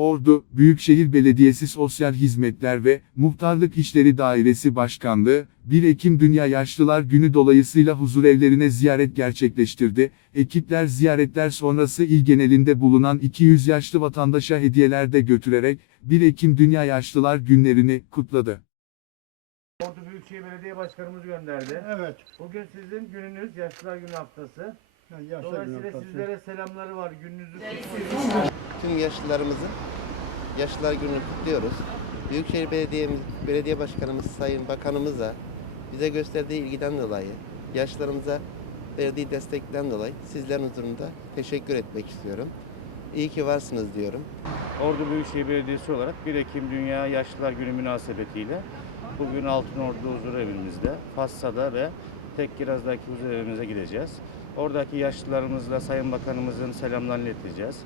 Ordu, Büyükşehir Belediyesi Sosyal Hizmetler ve Muhtarlık İşleri Dairesi Başkanlığı, 1 Ekim Dünya Yaşlılar Günü dolayısıyla huzurevlerine ziyaret gerçekleştirdi. Ekipler ziyaretler sonrası il genelinde bulunan 200 yaşlı vatandaşa hediyeler de götürerek 1 Ekim Dünya Yaşlılar Günlerini kutladı. Ordu Büyükşehir Belediye Başkanımız gönderdi. Evet. Bugün sizin gününüz, Yaşlılar Günü haftası. Yani yaşlı Dolayısıyla bir noktası. sizlere selamları var. Gününüzü kutluyor. Tüm yaşlılarımızı Yaşlılar Günü'nü kutluyoruz. Büyükşehir Belediye'miz, Belediye Başkanımız Sayın Bakanımıza bize gösterdiği ilgiden dolayı, yaşlılarımıza verdiği destekten dolayı sizlerin huzurunda teşekkür etmek istiyorum. İyi ki varsınız diyorum. Ordu Büyükşehir Belediyesi olarak 1 Ekim Dünya Yaşlılar Günü münasebetiyle bugün Altınordu Huzur Evimizde, Fassa'da ve Tekkiraz'daki huzur evimize gideceğiz. Oradaki yaşlılarımızla Sayın Bakanımızın selamlarını ileteceğiz.